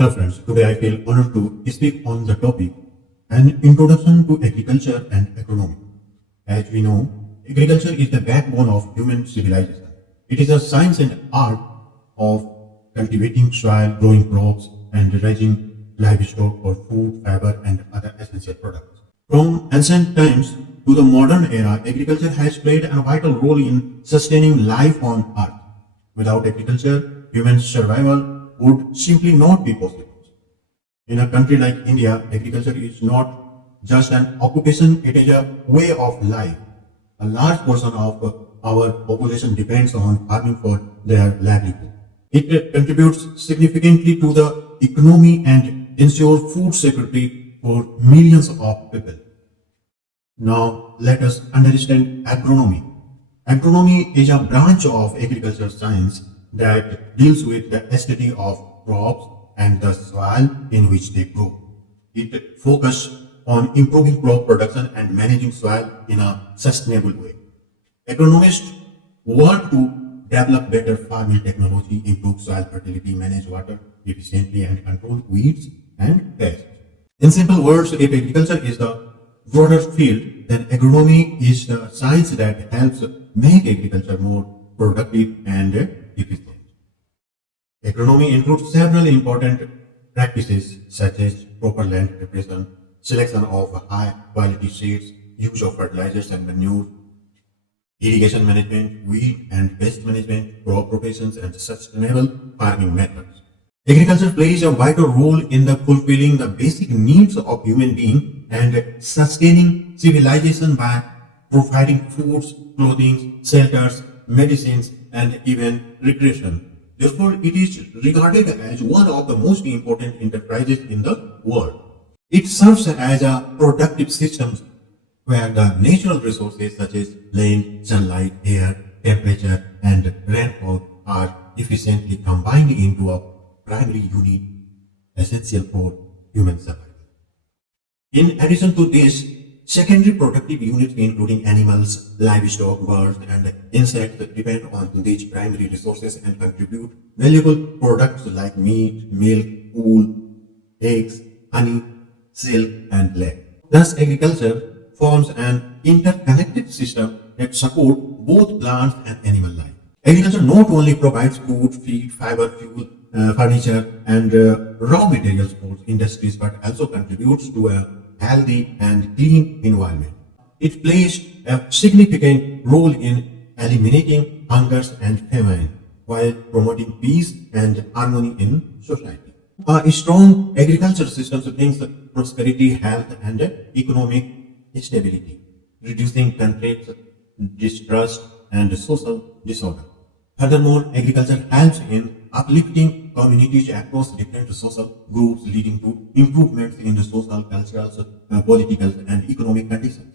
Hello friends, today I feel honored to speak on the topic an introduction to agriculture and agronomy. As we know, agriculture is the backbone of human civilization. It is a science and art of cultivating soil, growing crops, and raising livestock for food, fiber, and other essential products. From ancient times to the modern era, agriculture has played a vital role in sustaining life on earth. Without agriculture, human survival would simply not be possible. In a country like India, agriculture is not just an occupation, it is a way of life. A large portion of our population depends on farming for their livelihood. It contributes significantly to the economy and ensures food security for millions of people. Now, let us understand agronomy. Agronomy is a branch of agricultural science that deals with the study of crops and the soil in which they grow. It focuses on improving crop production and managing soil in a sustainable way. Agronomists work to develop better farming technology, improve soil fertility, manage water efficiently, and control weeds and pests. In simple words, if agriculture is the broader field, then agronomy is the science that helps make agriculture more productive and efficient. Agronomy includes several important practices such as proper land preparation, selection of high quality seeds, use of fertilizers and manure, irrigation management, weed and pest management, crop rotations, and sustainable farming methods. Agriculture plays a vital role in the fulfilling the basic needs of human beings and sustaining civilization by providing foods, clothing, shelters, medicines, and even recreation. Therefore, it is regarded as one of the most important enterprises in the world. It serves as a productive system where the natural resources such as land, sunlight, air, temperature, and rainfall are efficiently combined into a primary unit essential for human survival. In addition to this, secondary productive units including animals, livestock, birds, and insects depend on these primary resources and contribute valuable products like meat, milk, wool, eggs, honey, silk, and lead. Thus, agriculture forms an interconnected system that supports both plants and animal life. Agriculture not only provides food, feed, fiber, fuel, furniture, and raw materials for industries, but also contributes to a healthy and clean environment. It plays a significant role in eliminating hunger and famine while promoting peace and harmony in society. A strong agriculture system brings prosperity, health, and economic stability, reducing conflicts, distrust, and social disorder. Furthermore, agriculture helps in uplifting communities across different social groups, leading to improvements in the social, cultural, political, and economic conditions.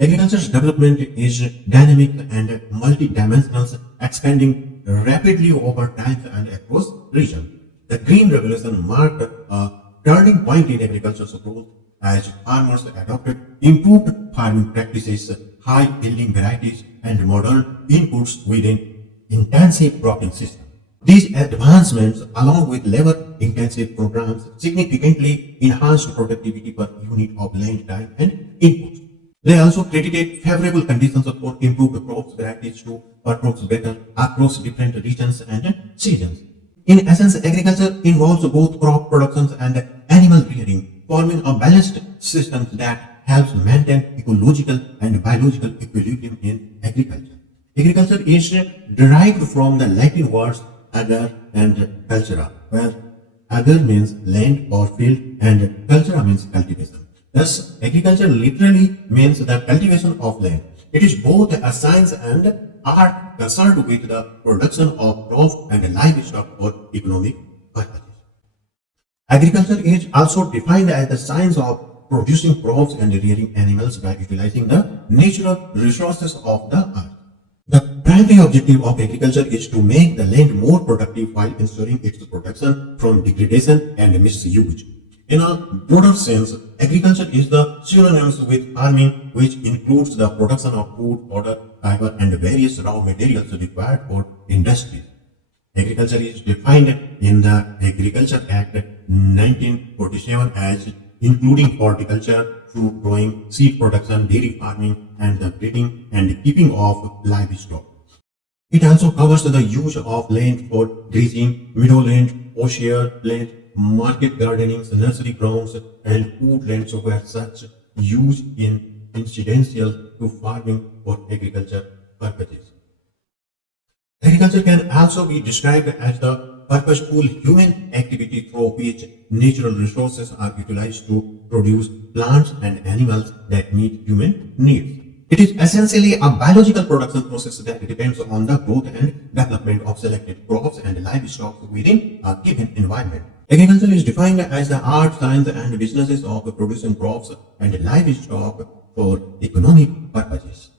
Agriculture's development is dynamic and multidimensional, expanding rapidly over time and across regions. The Green Revolution marked a turning point in agriculture's growth as farmers adopted improved farming practices, high-yielding varieties, and modern inputs within intensive cropping system. These advancements, along with labor-intensive programs, significantly enhanced productivity per unit of land time and inputs. They also created favorable conditions for improved crops varieties to perform better across different regions and seasons. In essence, agriculture involves both crop production and animal rearing, forming a balanced system that helps maintain ecological and biological equilibrium in agriculture. Agriculture is derived from the Latin words ager and cultura, where ager means land or field and cultura means cultivation. Thus, agriculture literally means the cultivation of land. It is both a science and art concerned with the production of crops and livestock for economic purposes. Agriculture is also defined as the science of producing crops and rearing animals by utilizing the natural resources of the earth. The primary objective of agriculture is to make the land more productive while ensuring its protection from degradation and misuse. In a broader sense, agriculture is the synonymous with farming, which includes the production of food, water, fiber, and various raw materials required for industry. Agriculture is defined in the Agriculture Act 1947 as including horticulture, fruit growing, seed production, dairy farming, and the breeding and keeping of livestock. It also covers the use of land for grazing, meadowland, pasture land, market gardening, nursery grounds, and woodlands where such use in incidental to farming for agriculture purposes. Agriculture can also be described as the purposeful human activity through which natural resources are utilized to produce plants and animals that meet human needs. It is essentially a biological production process that depends on the growth and development of selected crops and livestock within a given environment. Agriculture is defined as the art, science, and businesses of producing crops and livestock for economic purposes.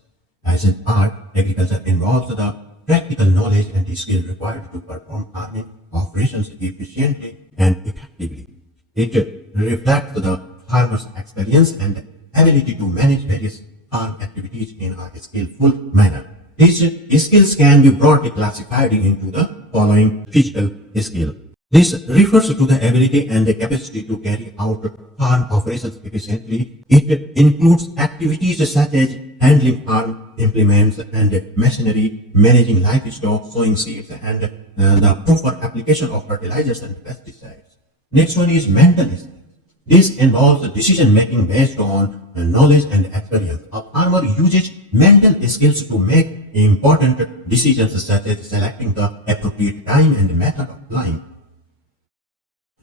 As an art, agriculture involves the practical knowledge and skill required to perform farming operations efficiently and effectively. It reflects the farmer's experience and ability to manage various farm activities in a skillful manner. These skills can be broadly classified into the following physical skill. This refers to the ability and the capacity to carry out farm operations efficiently. It includes activities such as handling farm implements and machinery, managing livestock, sowing seeds, and the proper application of fertilizers and pesticides. Next one is mental skills. This involves decision making based on knowledge and experience. A farmer uses mental skills to make important decisions such as selecting the appropriate time and method of plowing,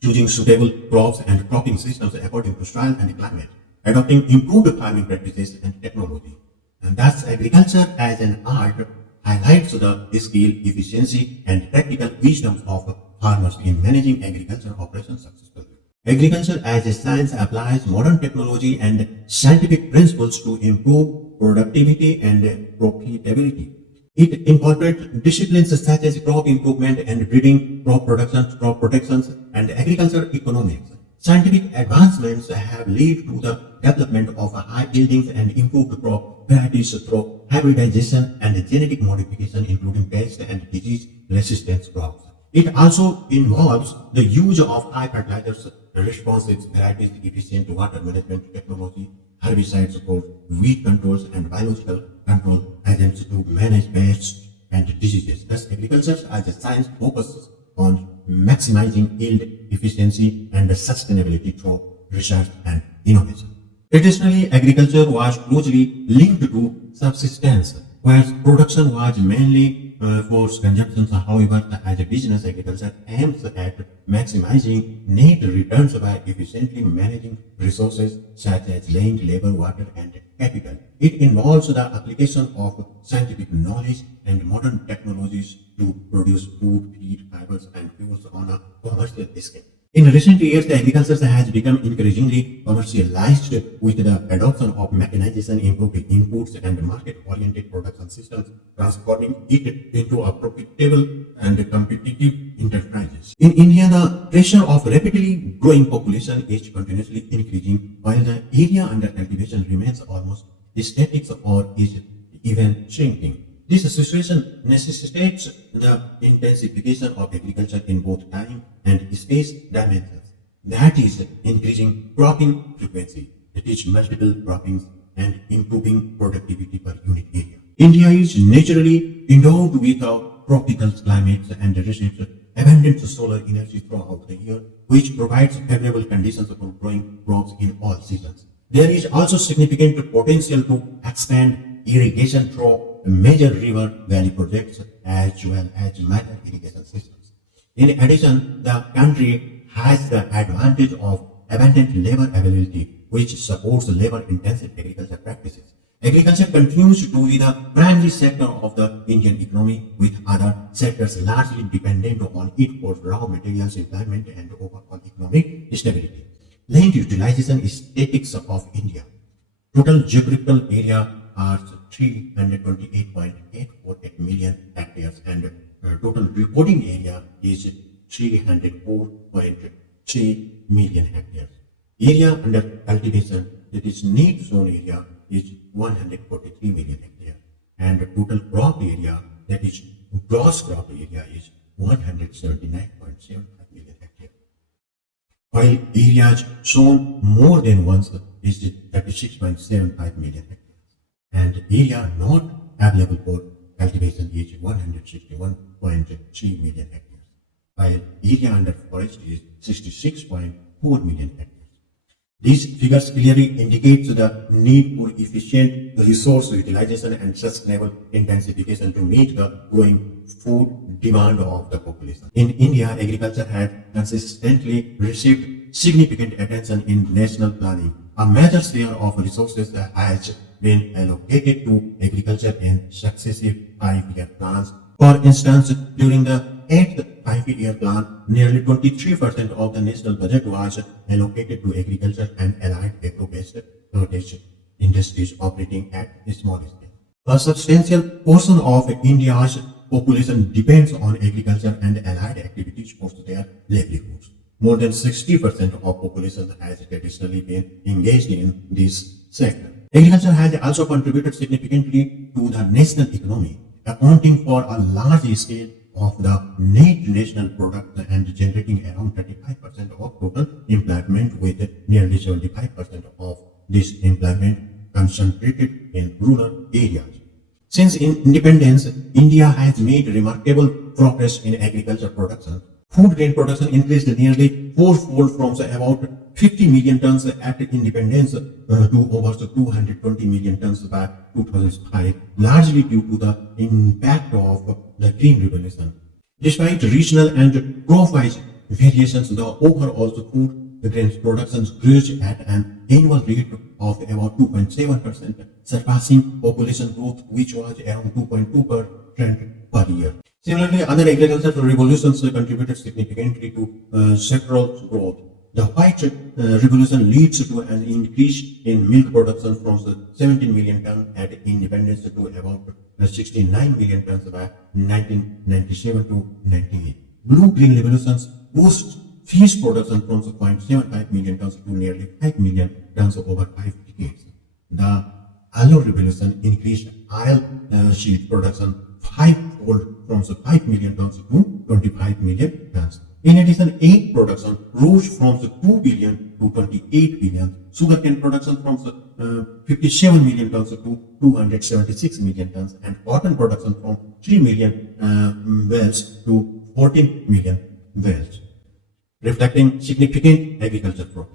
choosing suitable crops and cropping systems according to soil and climate, adopting improved farming practices and technology. And thus, agriculture as an art highlights the skill, efficiency, and practical wisdom of farmers in managing agriculture operations successfully. Agriculture as a science applies modern technology and scientific principles to improve productivity and profitability. It incorporates disciplines such as crop improvement and breeding, crop production, crop protections, and agriculture economics. Scientific advancements have led to the development of high yielding and improved crop varieties through hybridization and genetic modification, including pest and disease resistant crops. It also involves the use of high fertilizers, responsive varieties, efficient water management technology, herbicides for weed controls, and biological control agents to manage pests and diseases. Thus, agriculture as a science focuses on maximizing yield, efficiency, and sustainability through research and innovation. Traditionally, agriculture was closely linked to subsistence, whereas production was mainly for consumption. However, as a business, agriculture aims at maximizing net returns by efficiently managing resources such as land, labor, water, and capital. It involves the application of scientific knowledge and modern technologies to produce food, feed, fibers, and fuels on a commercial scale. In recent years, the agriculture has become increasingly commercialized with the adoption of mechanization, improved inputs, and market-oriented production systems, transforming it into a profitable and competitive enterprise. In India, the pressure of rapidly growing population is continuously increasing, while the area under cultivation remains almost static or is even shrinking. This situation necessitates the intensification of agriculture in both time and space dimensions. That is, increasing cropping frequency, that is, multiple croppings, and improving productivity per unit area. India is naturally endowed with a tropical climates and receives abundant solar energy throughout the year, which provides favorable conditions for growing crops in all seasons. There is also significant potential to expand irrigation through major river valley projects as well as minor irrigation systems. In addition, the country has the advantage of abundant labor availability, which supports labor-intensive agriculture practices. Agriculture continues to be the primary sector of the Indian economy, with other sectors largely dependent on it for raw materials, employment, and overall economic stability. Land utilization statistics of India. Total geographical area are 328.848 million hectares and total recording area is 304.3 million hectares. Area under cultivation, that is need zone area, is 143 million hectares and total crop area, that is gross crop area, is 179.75 million hectares, while areas sown more than once is 36.75 million hectares, and area not available for cultivation is 161.3 million hectares, while area under forest is 66.4 million hectares. These figures clearly indicate the need for efficient resource utilization and sustainable intensification to meet the growing food demand of the population. In India, agriculture has consistently received significant attention in national planning. A major share of resources has been allocated to agriculture in successive 5-year plans. For instance, during the 8th 5-year plan, nearly 23% of the national budget was allocated to agriculture and allied agro-based cottage industries operating at a small scale. A substantial portion of India's population depends on agriculture and allied activities for their livelihoods. More than 60% of population has traditionally been engaged in this sector. Agriculture has also contributed significantly to the national economy, accounting for a large scale of the net national product and generating around 35% of total employment, with nearly 75% of this employment concentrated in rural areas. Since independence, India has made remarkable progress in agriculture production. Food grain production increased nearly fourfold from about 50 million tons at independence to over 220 million tons by 2005, largely due to the impact of the Green Revolution. Despite regional and crop-wise variations, the overall food grain production grew at an annual rate of about 2.7%, surpassing population growth, which was around 2.2% per year. Similarly, other agricultural revolutions contributed significantly to sectoral growth. The White Revolution leads to an increase in milk production from 17 million tons at independence to about 69 million tons by 1997 to 98. Blue-green revolutions boost fish production from 0.75 million tons to nearly 5 million tons over 5 decades. The Yellow Revolution increased oil seed production fivefold from 5 million tons to 25 million tons. In addition, egg production rose from 2 billion to 28 billion, sugarcane production from 57 million tons to 276 million tons, and cotton production from 3 million wells to 14 million wells, reflecting significant agriculture progress.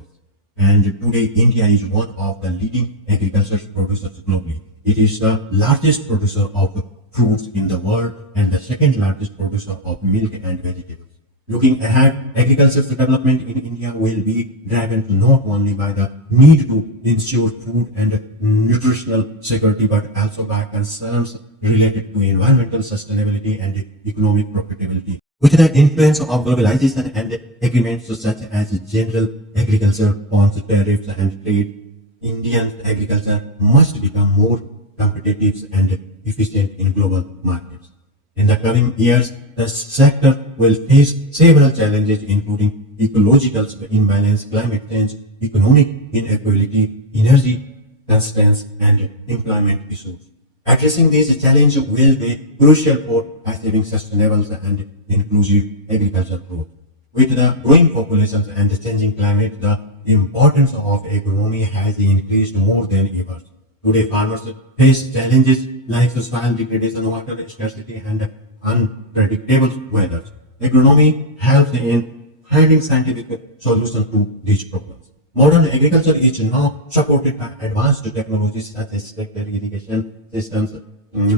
And today, India is one of the leading agriculture producers globally. It is the largest producer of fruits in the world and the second largest producer of milk and vegetables. Looking ahead, agriculture's development in India will be driven not only by the need to ensure food and nutritional security, but also by concerns related to environmental sustainability and economic profitability. With the influence of globalization and agreements such as general agriculture bonds, tariffs, and trade, Indian agriculture must become more competitive and efficient in global markets. In the coming years, the sector will face several challenges, including ecological imbalance, climate change, economic inequality, energy constraints, and employment issues. Addressing these challenges will be crucial for achieving sustainable and inclusive agricultural growth. With the growing populations and the changing climate, the importance of agronomy has increased more than ever. Today, farmers face challenges like soil degradation, water scarcity, and unpredictable weather. Agronomy helps in finding scientific solutions to these problems. Modern agriculture is now supported by advanced technologies such as tractor irrigation systems,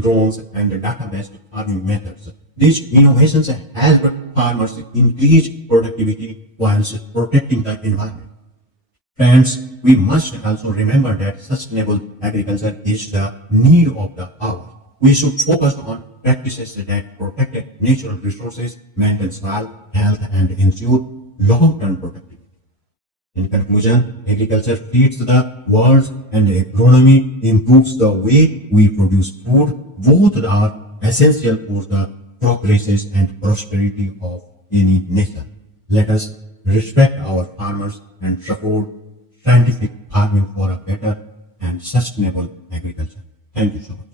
drones, and data-based farming methods. These innovations help farmers increase productivity whilst protecting the environment. Friends, we must also remember that sustainable agriculture is the need of the hour. We should focus on practices that protect natural resources, maintain soil health, and ensure long-term productivity. In conclusion, agriculture feeds the world and agronomy improves the way we produce food. Both are essential for the progress and prosperity of any nation. Let us respect our farmers and support scientific farming for a better and sustainable agriculture. Thank you so much.